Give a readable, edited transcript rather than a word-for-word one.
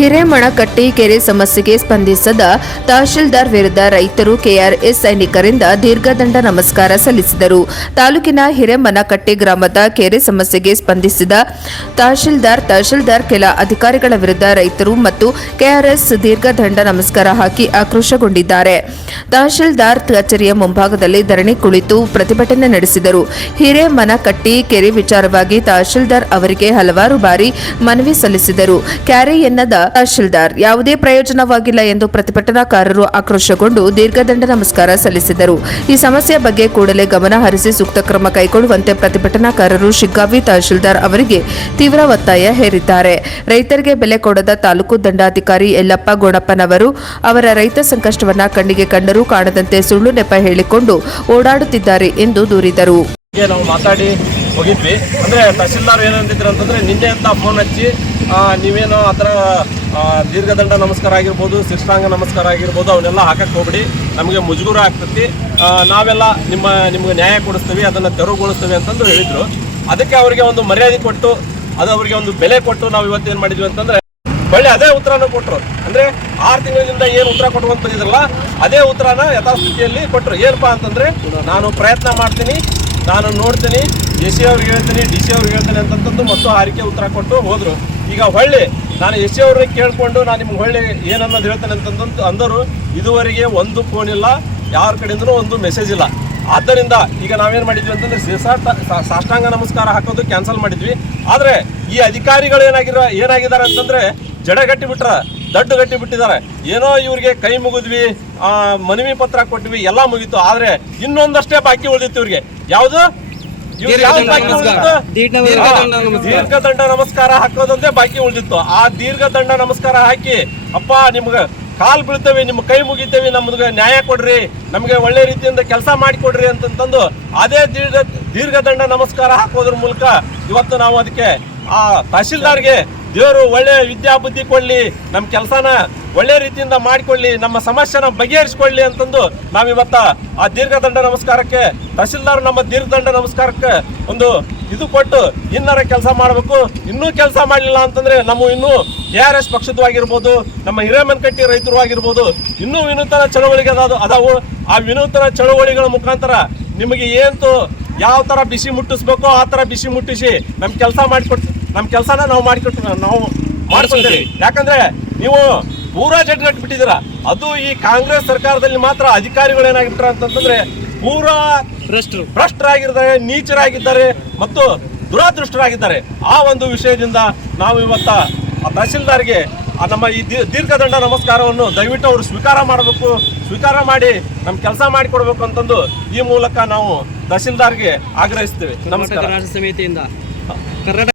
ಹಿರೇಮಣಕಟ್ಟಿ ಕೆರೆ ಸಮಸ್ಯೆಗೆ ಸ್ಪಂದಿಸದ ತಹಶೀಲ್ದಾರ್ ವಿರುದ್ಧ ರೈತರು ಕೆಆರ್ಎಸ್ ಸೈನಿಕರಿಂದ ದೀರ್ಘದಂಡ ನಮಸ್ಕಾರ ಸಲ್ಲಿಸಿದರು. ತಾಲೂಕಿನ ಹಿರೇಮಣಕಟ್ಟಿ ಗ್ರಾಮದ ಕೆರೆ ಸಮಸ್ಯೆಗೆ ಸ್ಪಂದಿಸಿದ ತಹಶೀಲ್ದಾರ್ ಕೆಲ ಅಧಿಕಾರಿಗಳ ವಿರುದ್ಧ ರೈತರು ಮತ್ತು ಕೆಆರ್ಎಸ್ ದೀರ್ಘದಂಡ ನಮಸ್ಕಾರ ಹಾಕಿ ಆಕ್ರೋಶಗೊಂಡಿದ್ದಾರೆ. ತಹಶೀಲ್ದಾರ್ ಕಚೇರಿಯ ಮುಂಭಾಗದಲ್ಲಿ ಧರಣಿ ಕುಳಿತು ಪ್ರತಿಭಟನೆ ನಡೆಸಿದರು. ಹಿರೇಮಣಕಟ್ಟಿ ಕೆರೆ ವಿಚಾರವಾಗಿ ತಹಶೀಲ್ದಾರ್ ಅವರಿಗೆ ಹಲವಾರು ಬಾರಿ ಮನವಿ ಸಲ್ಲಿಸಿದರು. ಕ್ಯಾರೆ ಎನ್ನದ ತಹಶೀಲ್ದಾರ್ ಯಾವುದೇ ಪ್ರಯೋಜನವಾಗಿಲ್ಲ ಎಂದು ಪ್ರತಿಭಟನಾಕಾರರು ಆಕ್ರೋಶಗೊಂಡು ದೀರ್ಘದಂಡ ನಮಸ್ಕಾರ ಸಲ್ಲಿಸಿದರು. ಈ ಸಮಸ್ಯೆ ಬಗ್ಗೆ ಕೂಡಲೇ ಗಮನ ಹರಿಸಿ ಸೂಕ್ತ ಕ್ರಮ ಕೈಗೊಳ್ಳುವಂತೆ ಪ್ರತಿಭಟನಾಕಾರರು ಶಿಗ್ಗಾವಿ ತಹಶೀಲ್ದಾರ್ ಅವರಿಗೆ ತೀವ್ರ ಒತ್ತಾಯ ಹೇರಿದ್ದಾರೆ. ರೈತರಿಗೆ ಬೆಲೆ ಕೊಡದ ತಾಲೂಕು ದಂಡಾಧಿಕಾರಿ ಯಲ್ಲಪ್ಪ ಗೋಣಪ್ಪನವರು ಅವರ ರೈತ ಸಂಕಷ್ಟವನ್ನ ಕಣ್ಣಿಗೆ ಕಂಡರೂ ಕಾಣದಂತೆ ಸುಳ್ಳು ನೆಪ ಹೇಳಿಕೊಂಡು ಓಡಾಡುತ್ತಿದ್ದಾರೆ ಎಂದು ದೂರಿದರು. ನಾವು ಮಾತಾಡಿ ಹೋಗಿದ್ವಿ. ಅಂದರೆ ತಹಶೀಲ್ದಾರ್ ಏನಂತಿದ್ರು ಅಂತಂದರೆ ನಿನ್ನೆ ಅಂತ ಫೋನ್ ಹಚ್ಚಿ ನೀವೇನೋ ಆ ಥರ ದೀರ್ಘದಂಡ ನಮಸ್ಕಾರ ಆಗಿರ್ಬೋದು, ಶಿಷ್ಟಾಂಗ ನಮಸ್ಕಾರ ಆಗಿರ್ಬೋದು ಅವನ್ನೆಲ್ಲ ಹಾಕಕ್ಕೆ ಹೋಗ್ಬಿಡಿ, ನಮಗೆ ಮುಜುಗುರ ಆಗ್ತೈತಿ, ನಾವೆಲ್ಲ ನಿಮ್ಗೆ ನ್ಯಾಯ ಕೊಡಿಸ್ತೀವಿ, ಅದನ್ನು ತೆರವುಗೊಳಿಸ್ತೀವಿ ಅಂತಂದು ಹೇಳಿದರು. ಅದಕ್ಕೆ ಅವರಿಗೆ ಒಂದು ಮರ್ಯಾದೆ ಕೊಟ್ಟು ಅದು ಅವರಿಗೆ ಒಂದು ಬೆಲೆ ಕೊಟ್ಟು ನಾವು ಇವತ್ತೇನು ಮಾಡಿದ್ವಿ ಅಂತಂದರೆ ಒಳ್ಳೆ ಅದೇ ಉತ್ತರನ ಕೊಟ್ಟರು. ಅಂದರೆ 6 ತಿಂಗಳಿಂದ ಏನು ಉತ್ತರ ಕೊಟ್ಟುವಂತ ಬಂದಿದ್ರಲ್ಲ ಅದೇ ಉತ್ತರನ ಯಥಾಸ್ಥಿತಿಯಲ್ಲಿ ಕೊಟ್ಟರು. ಏನಪ್ಪ ಅಂತಂದರೆ ನಾನು ಪ್ರಯತ್ನ ಮಾಡ್ತೀನಿ, ನಾನು ನೋಡ್ತೀನಿ, ಎಸ್ ಸಿ ಅವ್ರಿಗೆ ಹೇಳ್ತೀನಿ, ಡಿ ಸಿ ಅವ್ರಿಗೆ ಹೇಳ್ತೀನಿ ಅಂತಂದು ಮತ್ತು ಹಾರಿಕೆ ಉತ್ತರ ಕೊಟ್ಟು ಹೋದರು. ಈಗ ಹೊಳ್ಳಿ ನಾನು ಎಸ್ ಸಿ ಅವ್ರಿಗೆ ಕೇಳಿಕೊಂಡು ನಾನು ನಿಮ್ಗೆ ಹೊಳ್ಳಿ ಏನನ್ನೋದು ಹೇಳ್ತೇನೆ ಅಂತಂದು ಅಂದರು. ಇದುವರೆಗೆ ಒಂದು ಫೋನ್ ಇಲ್ಲ, ಯಾರ ಕಡೆಯಿಂದನೂ ಒಂದು ಮೆಸೇಜ್ ಇಲ್ಲ. ಆದ್ದರಿಂದ ಈಗ ನಾವೇನು ಮಾಡಿದ್ವಿ ಅಂತಂದರೆ ಸಾಷ್ಟಾಂಗ ನಮಸ್ಕಾರ ಹಾಕೋದು ಕ್ಯಾನ್ಸಲ್ ಮಾಡಿದ್ವಿ. ಆದರೆ ಈ ಅಧಿಕಾರಿಗಳು ಏನಾಗಿದ್ದಾರೆ ಅಂತಂದರೆ ಜಡಗಟ್ಟಿ ಬಿಟ್ರ, ದಡ್ಡು ಗಟ್ಟಿ ಬಿಟ್ಟಿದ್ದಾರೆ. ಏನೋ ಇವ್ರಿಗೆ ಕೈ ಮುಗಿದ್ವಿ, ಮನವಿ ಪತ್ರ ಕೊಟ್ವಿ, ಎಲ್ಲ ಮುಗೀತು. ಆದರೆ ಇನ್ನೊಂದಷ್ಟೇ ಬಾಕಿ ಉಳಿದಿತ್ತು ಇವ್ರಿಗೆ. ಯಾವುದು ದೀರ್ಘದಂಡ ನಮಸ್ಕಾರ ಹಾಕೋದಂತೆ ಬಾಕಿ ಉಳಿದಿತ್ತು. ಆ ದೀರ್ಘದಂಡ ನಮಸ್ಕಾರ ಹಾಕಿ ಅಪ್ಪ ನಿಮ್ಗೆ ಕಾಲು ಬೀಳ್ತೇವೆ, ನಿಮ್ಮ ಕೈ ಮುಗಿತೇವೆ, ನಮ್ಗೆ ನ್ಯಾಯ ಕೊಡ್ರಿ, ನಮಗೆ ಒಳ್ಳೆ ರೀತಿಯಿಂದ ಕೆಲಸ ಮಾಡಿಕೊಡ್ರಿ ಅಂತಂದು ಅದೇ ದೀರ್ಘದಂಡ ನಮಸ್ಕಾರ ಹಾಕೋದ್ರ ಮೂಲಕ ಇವತ್ತು ನಾವು ಅದಕ್ಕೆ ಆ ತಹಶೀಲ್ದಾರ್ಗೆ ದೇವರು ಒಳ್ಳೆ ವಿದ್ಯಾ ಬುದ್ಧಿ ಕೊಡ್ಲಿ, ನಮ್ಮ ಕೆಲಸನ ಒಳ್ಳೆ ರೀತಿಯಿಂದ ಮಾಡಿಕೊಳ್ಳಿ, ನಮ್ಮ ಸಮಸ್ಯೆನ ಬಗೆಹರಿಸಿಕೊಳ್ಳಿ ಅಂತಂದು ನಾವಿವತ್ತ ಆ ದೀರ್ಘದಂಡ ನಮಸ್ಕಾರಕ್ಕೆ ತಹಶೀಲ್ದಾರ್ ನಮ್ಮ ದೀರ್ಘದಂಡ ನಮಸ್ಕಾರಕ್ಕೆ ಒಂದು ಇದು ಕೊಟ್ಟು ಇನ್ನರ ಕೆಲಸ ಮಾಡಬೇಕು. ಇನ್ನೂ ಕೆಲಸ ಮಾಡಲಿಲ್ಲ ಅಂತಂದ್ರೆ ನಮ್ಮ ಇನ್ನೂ KRS ಪಕ್ಷದವಾಗಿರ್ಬೋದು, ನಮ್ಮ ಹಿರೇಮಣಕಟ್ಟಿ ರೈತರು ಆಗಿರ್ಬೋದು, ಇನ್ನೂ ವಿನೂತನ ಚಳವಳಿಗೆ ಅದಾವು. ಆ ವಿನೂತನ ಚಳವಳಿಗಳ ಮುಖಾಂತರ ನಿಮಗೆ ಏನು ಯಾವ ಥರ ಬಿಸಿ ಮುಟ್ಟಿಸ್ಬೇಕೋ ಆ ಥರ ಬಿಸಿ ಮುಟ್ಟಿಸಿ ನಮ್ಮ ಕೆಲಸನ ನಾವು ಮಾಡ್ಕೊಳ್ತೇವೆ. ಯಾಕಂದ್ರೆ ನೀವು ಪೂರಾ ಜಡ್ಗಟ್ಟು ಬಿಟ್ಟಿದ್ದೀರಾ. ಅದು ಈ ಕಾಂಗ್ರೆಸ್ ಸರ್ಕಾರದಲ್ಲಿ ಮಾತ್ರ ಅಧಿಕಾರಿಗಳು ಏನಾಗಿರ್ತಾರೆ ಅಂತಂದ್ರೆ ಪೂರಾ ಭ್ರಷ್ಟರಾಗಿದ್ದಾರೆ, ನೀಚರಾಗಿದ್ದಾರೆ ಮತ್ತು ದುರಾದೃಷ್ಟರಾಗಿದ್ದಾರೆ. ಆ ಒಂದು ವಿಷಯದಿಂದ ನಾವು ಇವತ್ತ ತಹಶೀಲ್ದಾರ್ಗೆ ನಮ್ಮ ಈ ದೀರ್ಘದಂಡ ನಮಸ್ಕಾರವನ್ನು ದಯವಿಟ್ಟು ಅವರು ಸ್ವೀಕಾರ ಮಾಡಿ ನಮ್ಮ ಕೆಲಸ ಮಾಡಿಕೊಡ್ಬೇಕು ಅಂತಂದು ಈ ಮೂಲಕ ನಾವು ತಹಶೀಲ್ದಾರ್ಗೆ ಆಗ್ರಹಿಸ್ತೇವೆ. ನಮಸ್ಕಾರ.